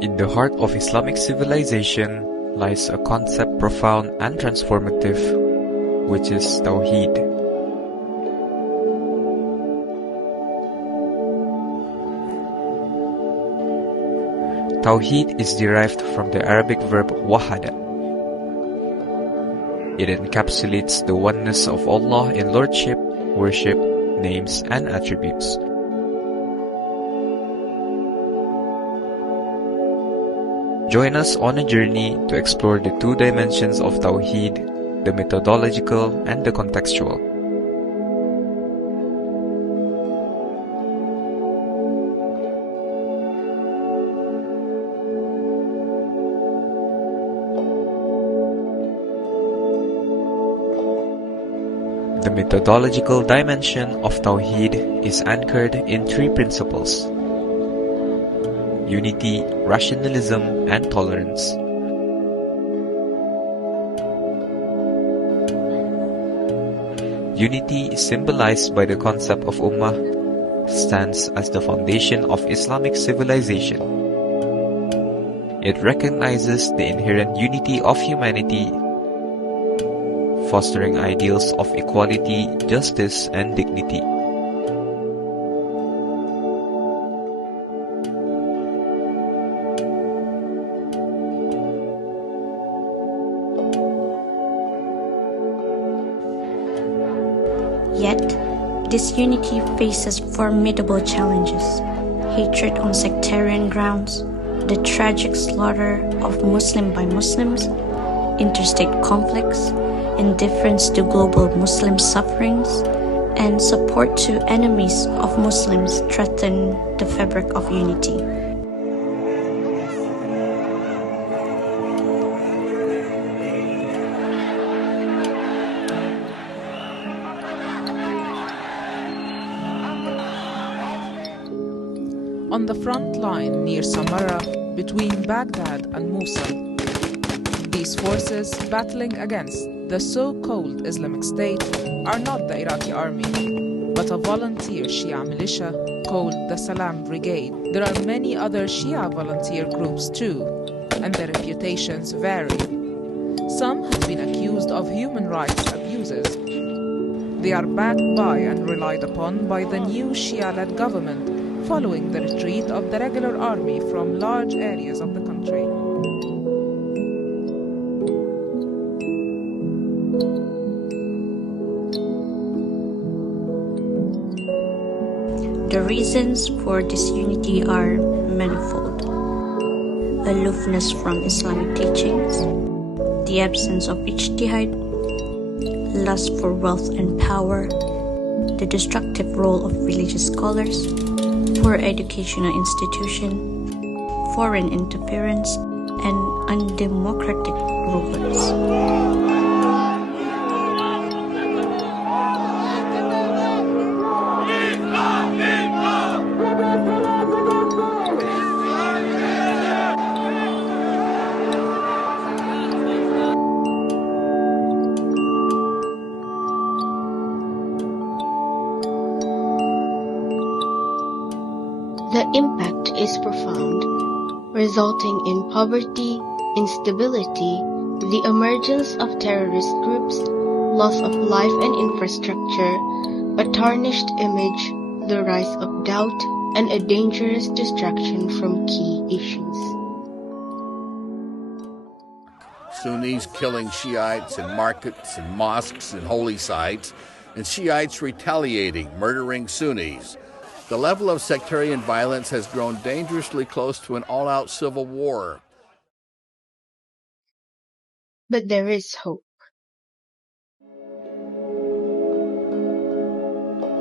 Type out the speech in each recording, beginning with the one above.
In the heart of Islamic civilization lies a concept profound and transformative, which is Tawhid. Tawhid is derived from the Arabic verb wahada. It encapsulates the oneness of Allah in lordship, worship, names, and attributes. Join us on a journey to explore the two dimensions of Tawhid, the methodological and the contextual. The methodological dimension of Tawhid is anchored in three principles: unity, rationalism, and tolerance. Unity is symbolized by the concept of Ummah, stands as the foundation of Islamic civilization. It recognizes the inherent unity of humanity, fostering ideals of equality, justice, and dignity. Yet, this unity faces formidable challenges: hatred on sectarian grounds, the tragic slaughter of Muslim by Muslims, interstate conflicts, indifference to global Muslim sufferings, and support to enemies of Muslims threaten the fabric of unity. On the front line near Samarra, between Baghdad and Mosul, these forces battling against the so-called Islamic State are not the Iraqi army, but a volunteer Shia militia called the Salam Brigade. There are many other Shia volunteer groups too, and their reputations vary. Some have been accused of human rights abuses. They are backed by and relied upon by the new Shia-led government following the retreat of the regular army from large areas of the country. The reasons for disunity are manifold: aloofness from Islamic teachings, the absence of ijtihad, lust for wealth and power, the destructive role of religious scholars, poor educational institution, foreign interference, and undemocratic rulers. The impact is profound, resulting in poverty, instability, the emergence of terrorist groups, loss of life and infrastructure, a tarnished image, the rise of doubt, and a dangerous distraction from key issues. Sunnis killing Shiites in markets and mosques and holy sites, and Shiites retaliating, murdering Sunnis. The level of sectarian violence has grown dangerously close to an all-out civil war. But there is hope.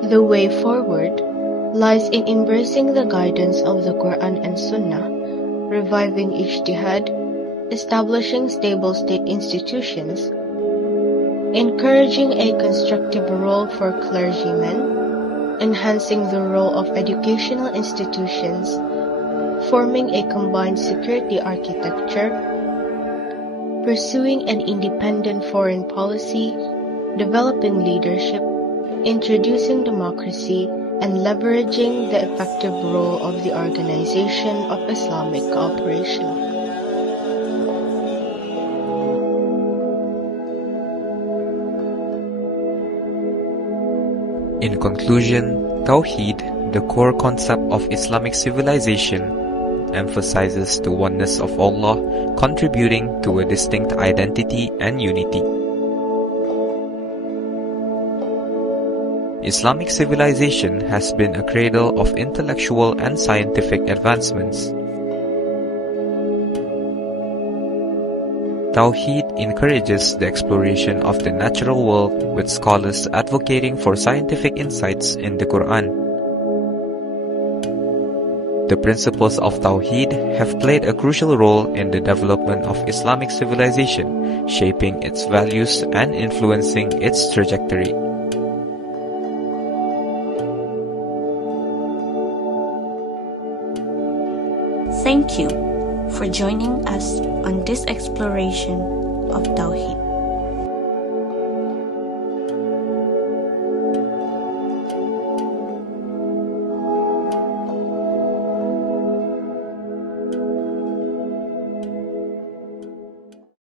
The way forward lies in embracing the guidance of the Quran and Sunnah, reviving ijtihad, establishing stable state institutions, encouraging a constructive role for clergymen, enhancing the role of educational institutions, forming a combined security architecture, pursuing an independent foreign policy, developing leadership, introducing democracy, and leveraging the effective role of the Organization of Islamic Cooperation. In conclusion, Tawhid, the core concept of Islamic civilization, emphasizes the oneness of Allah, contributing to a distinct identity and unity. Islamic civilization has been a cradle of intellectual and scientific advancements. Tawhid encourages the exploration of the natural world, with scholars advocating for scientific insights in the Quran. The principles of Tawhid have played a crucial role in the development of Islamic civilization, shaping its values and influencing its trajectory. Thank you for joining us on this exploration of Tawhid.